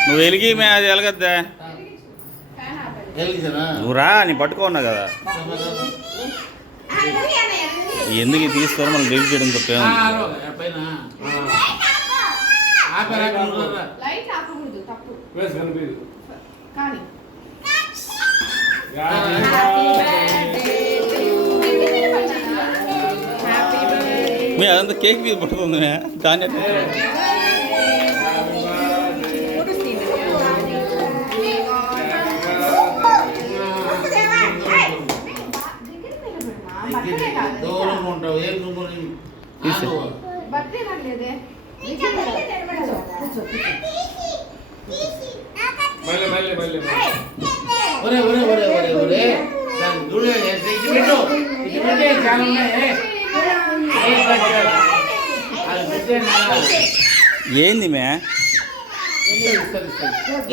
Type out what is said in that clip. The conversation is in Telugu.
నువ్వు వెలిగి మేము అది వెలగద్దా నువ్వు రా నీ పట్టుకున్నావు కదా ఎందుకు తీసుకోవాలి మనం వెలిగి చేయడం తప్ప మీ అదంతా కేక్ మీద పడుతుంది దాన్ని దూరంగా ఉంటావు ఏం నువ్వు ఒరే ఒరే ఒరే ఒరే ఒరే చాలా ఏంది మే